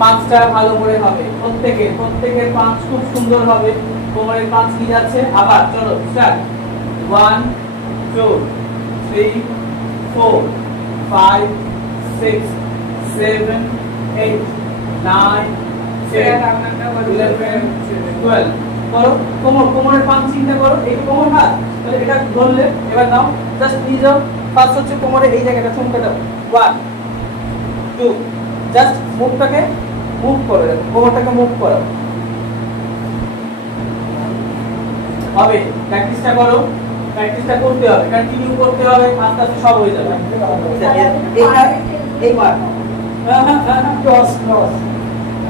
পাঁচটা ভালো করে হবে, প্রত্যেকের পাঁচ খুব সুন্দর হবে। কোমরের পাঁচ কি যাচ্ছে, আবার চলো স্টার্ট। 1 2 3 4 5 6 7 8 9 10 11 12 করো। কোমরের পাঁচ চিন্তা করো, এই কোমর হাত, তাহলে এটা ধরলে এবার নাও, জাস্ট নিয়ে যাও। ফার্স্ট হচ্ছে কোমরে এই জায়গাটা চুমকে দাও। 1 2 জাস্ট মুখটাকে মুভ করো, কোমরটাকে মুভ করো। হবে, প্র্যাকটিসটা করো, প্র্যাকটিসটা করতে হবে, কন্টিনিউ করতে হবে, আস্তে আস্তে সব হয়ে যাবে। এইবার ক্রস ক্রস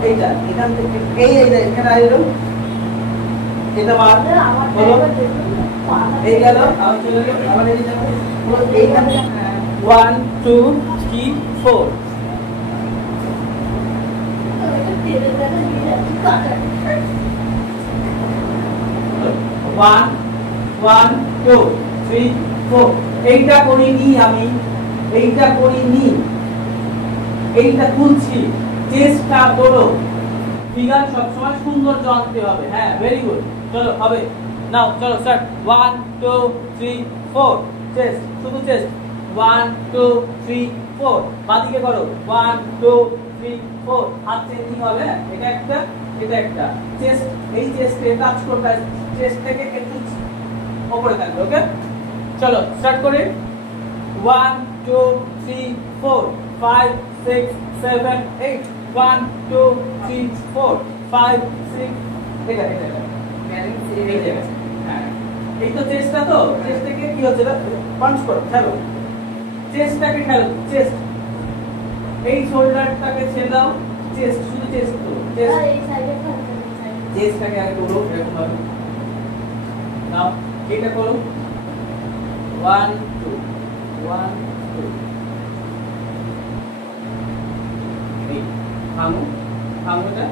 এইটা এখান থেকে এই এখানে আইলো, এটা মার বলো, এই গেল আবার চলে গেল, আবার এই যাবো এইখানে 1 2 3 4 1 1 2 3 4 এইটা করিনি আমি, এইটা করিনি, এইটা তুলছি। চেষ্টা করো, ফিগার সবসময় সুন্দর জানতে হবে। হ্যাঁ, ভেরি গুড, চলো হবে। নাও চলো স্টার্ট। 1 2 3 4 চেস্ট, শুধু চেস্ট। 1 2 3 4 বাদিকে করো। 1 2 3 4 হাত চেঞ্জিং হবে, এটা একটা এটা একটা। চেস্ট, এই চেস্টে টাচ করতে, চেস্ট থেকে একটু উপরে থাকবে। ওকে, চলো স্টার্ট করি। 1 2 3 4 5 6 7 8 1 2 3 4 5 6 এটা এই তো চেস্টটা, তো চেস্ট থেকে কি হচ্ছে, পাঞ্চ করো, খেলো চেস্টটাকে, খেলো চেস্ট, এই শোল্ডারটাকে ছেড়ে দাও, চেস্ট, শুধু চেস্ট তো, চেস্ট চেস্টটাকে আগে করো এরকম ভাবে। নাও এটা করো। 1 2 1 2 ভাঙো ভাঙো, এটা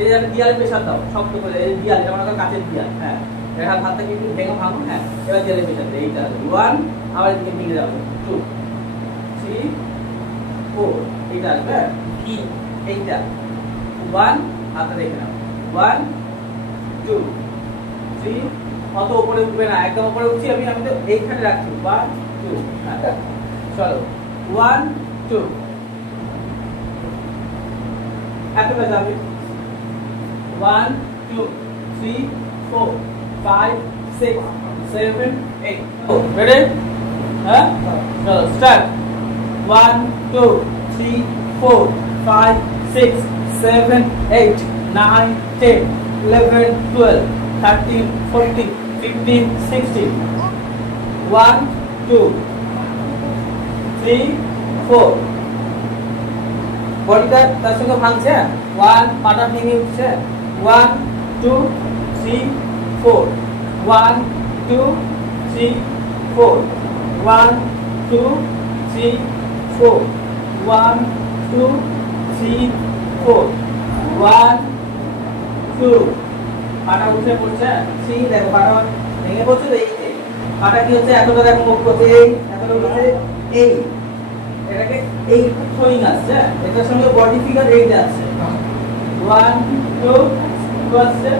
এই যে দিয়ালে প্রেসার দাও শক্ত করে, এই দিয়াল যেমন কাঁচের দিয়াল। হ্যাঁ, এটা হাতটাকে একটু ভেঙে ভাঙো। হ্যাঁ, এবার দিয়ালে প্রেসার দাও, এইটা 1 আবার এদিকে ভেঙে দাও 2 3 4 এইটা আসবে কি, এইটা 1 হাতটা রেখে নাও। 1 2 3 অত উপরে উঠবে না, একদম উপরে উঠছি আমি, আমি তো এইখানে রাখছি। 1 2 চলো 1 2 এতটা যাবে। 1 2 3 4 5 6 7 8 রেডি? হ্যাঁ, চলো স্টার্ট। 1 2 3 4 5 6 7 8 9 10 11 12 13 14 15 16 1 2 3 4 বডিটা তার সঙ্গে ভাঙছে। 1 পাটা ভেঙে উঠছে। 1 2 3 4 1 2 3 4 1 2 3 4 1 2 3 4 1 2 পাটা উঠে পড়ছে। 3 দেখো পাটা ভেঙে পড়ছে, এই যে পাটা কি হচ্ছে, এতটা দেখো মুখ করছে, এই এতটা হচ্ছে এই, এটাকে এই থ্রোইং আসছে, এটার সঙ্গে বডি ফিগার এইটা আছে। 1 2 আসছে,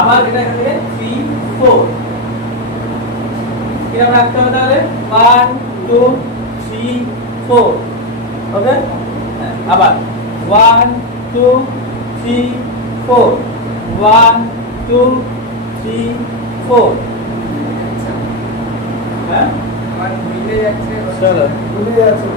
আবার এটা থেকে 3 4 কিরকম রাখতে হবে তাহলে? 1 2 3 4 ওকে, আবার 1 2 3 4 1 2 3 4 হ্যাঁ, আর মিলে যাচ্ছে, চলো মিলে যাচ্ছে।